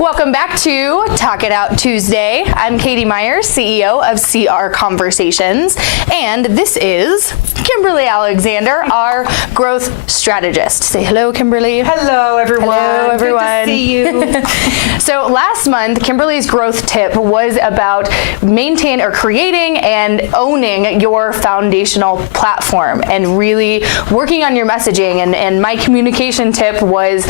Welcome back to Talk It Out Tuesday. I'm Katie Myers, CEO of CR Conversations, and this is Kimberly Alexander, our growth strategist. Say hello, Kimberly. Hello, everyone. Hello, everyone. Good to see you. So last month, Kimberly's growth tip was about creating and owning your foundational platform and really working on your messaging. And my communication tip was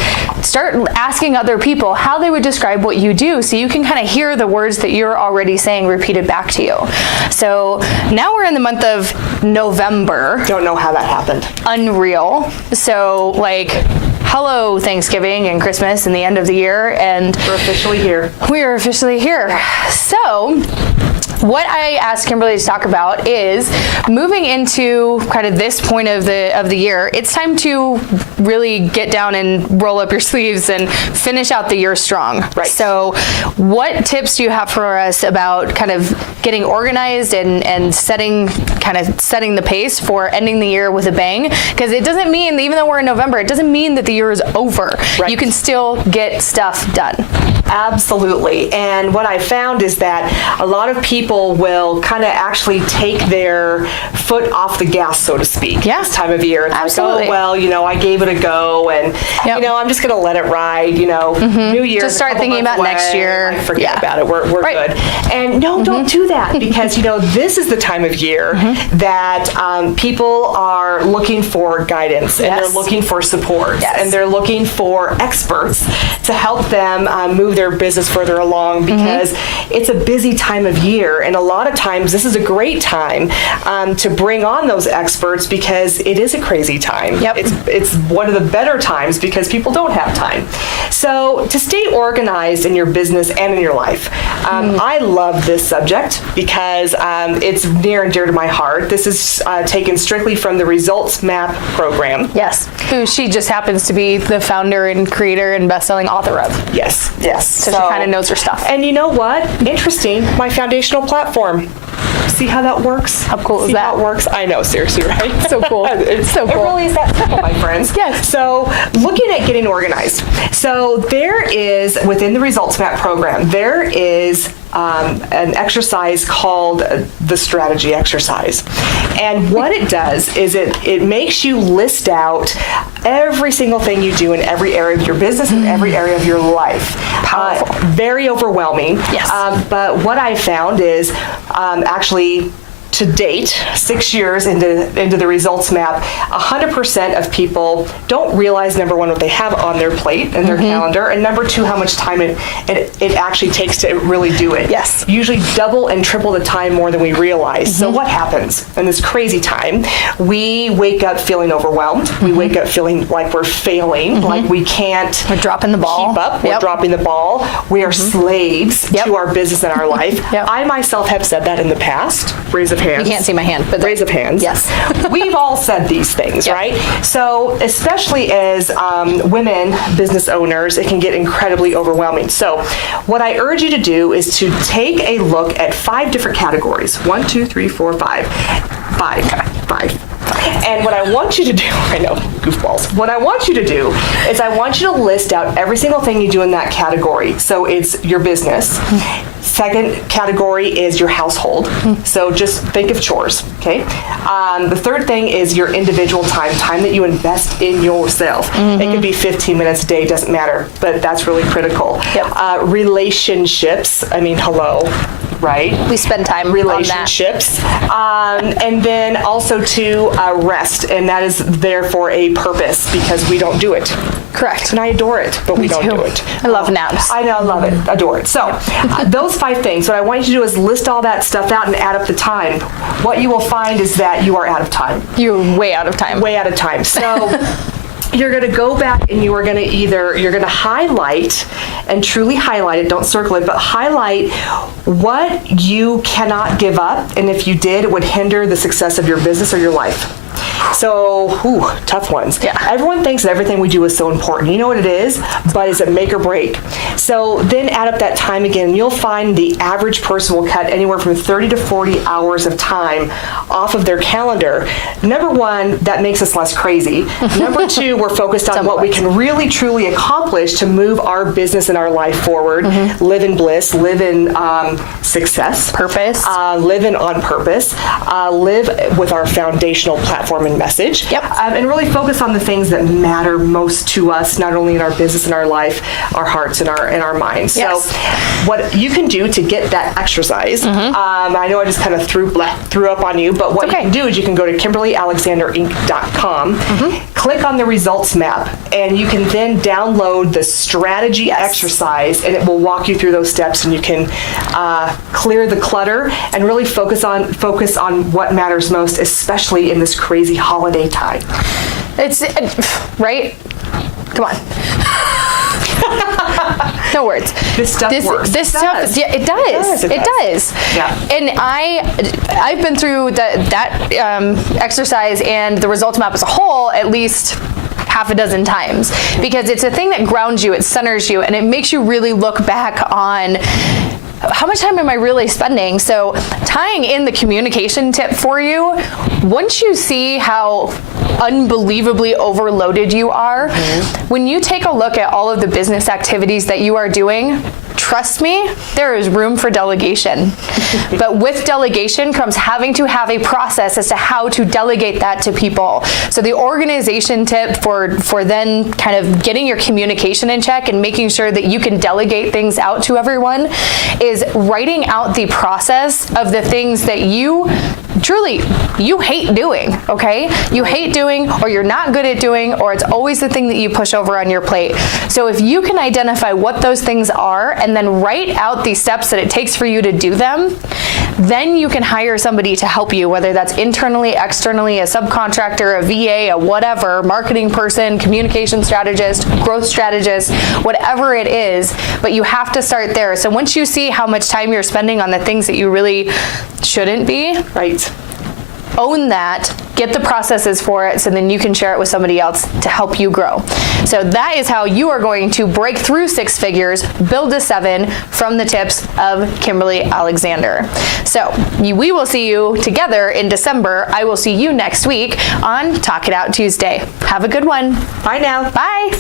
start asking other people how they would describe what you do so you can kind of hear the words that you're already saying repeated back to you. So now we're in the month of November. Don't know how that happened. Unreal. So hello Thanksgiving and Christmas and the end of the year, and we're officially here. We are officially here. Yeah. So what I asked Kimberly to talk about is moving into kind of this point of the year. It's time to really get down and roll up your sleeves and finish out the year strong. Right. So what tips do you have for us about kind of getting organized and setting the pace for ending the year with a bang? Because it doesn't mean, even though we're in November, it doesn't mean that the year is over. Right. You can still get stuff done. Absolutely. And what I found is that a lot of people will kind of actually take their foot off the gas, so to speak, this time of year. It's Absolutely. like, oh, well, I gave it a go and, I'm just going to let it ride, New Year. Just start thinking about next year. Forget about it. We're good. And no, don't do that because, this is the time of year that people are looking for guidance and they're looking for support and they're looking for experts to help them move their business further along because it's a busy time of year, and a lot of times this is a great time to bring on those experts because it is a crazy time. Yep. It's one of the better times because people don't have time. So to stay organized in your business and in your life, I love this subject because it's near and dear to my heart. This is taken strictly from the Results Map program. Yes, who she just happens to be the founder and creator and best-selling author of. Yes. So she kind of knows her stuff. And you know what? Interesting. My foundational platform. See how that works? How cool is that? See how it works? I know, seriously, right? So cool. It's so cool. It really is that simple, my friends. Yes. So looking at getting organized. So there is, within the Results Map program, there is an exercise called the strategy exercise. And what it does is it makes you list out every single thing you do in every area of your business and every area of your life. Powerful. Very overwhelming. Yes. But what I found is actually, to date, 6 years into the Results Map, 100% of people don't realize, number one, what they have on their plate and their calendar, and number two, how much time it actually takes to really do it. Yes. Usually double and triple the time more than we realize. So what happens in this crazy time? We wake up feeling overwhelmed. We wake up feeling like we're failing, like we can't We're dropping the ball. keep up. We're dropping the ball. We are slaves to our business and our life. I myself have said that in the past. Raise of hands. You can't see my hand, but raise of hands. Yes. We've all said these things, right? So especially as women business owners, it can get incredibly overwhelming. So what I urge you to do is to take a look at 5 different categories. 1, 2, 3, 4, 5. 5. And what I want you to do, I know, goofballs. What I want you to do is I want you to list out every single thing you do in that category. So it's your business. Second category is your household. So just think of chores, okay? The third thing is your individual time that you invest in yourself. It could be 15 minutes a day, doesn't matter, but that's really critical. Relationships, hello. Right? We spend time relationships. And then also to rest, and that is there for a purpose because we don't do it. Correct. And I adore it, but we don't do it. I love naps. I know, I love it, adore it. So those 5 things, what I want you to do is list all that stuff out and add up the time. What you will find is that you are out of time. You're way out of time. Way out of time. So you're going to go back and you're going to highlight and truly highlight it, don't circle it, but highlight what you cannot give up, and if you did, it would hinder the success of your business or your life. So, tough ones. Yeah. Everyone thinks that everything we do is so important. You know what it is? But is it make or break? So then add up that time again. You'll find the average person will cut anywhere from 30 to 40 hours of time off of their calendar. Number one, that makes us less crazy. Number two, we're focused on what we can really truly accomplish to move our business and our life forward, live in bliss, live in success, Purpose. live in on purpose, live with our foundational platform and message, Yep. And really focus on the things that matter most to us, not only in our business and our life, our hearts and our minds. Yes. So what you can do to get that exercise, I know I just kind of threw up on you, but what you can do is you can go to KimberlyAlexanderInc.com, click on the results map, and you can then download the strategy exercise, and it will walk you through those steps, and you can clear the clutter and really focus on what matters most, especially in this crazy holiday time. It's right. Come on. No words. This stuff works. This stuff, yeah, it does. It does. Yeah. And I've been through that exercise and the results map as a whole at least half a dozen times, because it's a thing that grounds you, it centers you, and it makes you really look back on how much time am I really spending? So tying in the communication tip for you, once you see how unbelievably overloaded you are, when you take a look at all of the business activities that you are doing, trust me, there is room for delegation. But with delegation comes having to have a process as to how to delegate that to people. So the organization tip for then kind of getting your communication in check and making sure that you can delegate things out to everyone is writing out the process of the things that you hate doing, okay? You hate doing, or you're not good at doing, or it's always the thing that you push over on your plate. So if you can identify what those things are and then write out the steps that it takes for you to do them, then you can hire somebody to help you, whether that's internally, externally, a subcontractor, a VA, a whatever, marketing person, communication strategist, growth strategist, whatever it is, but you have to start there. So once you see how much time you're spending on the things that you really shouldn't be, Right. own that, get the processes for it, so then you can share it with somebody else to help you grow. So that is how you are going to break through 6 figures, build to 7 from the tips of Kimberly Alexander. So we will see you together in December. I will see you next week on Talk It Out Tuesday. Have a good one. Bye now. Bye.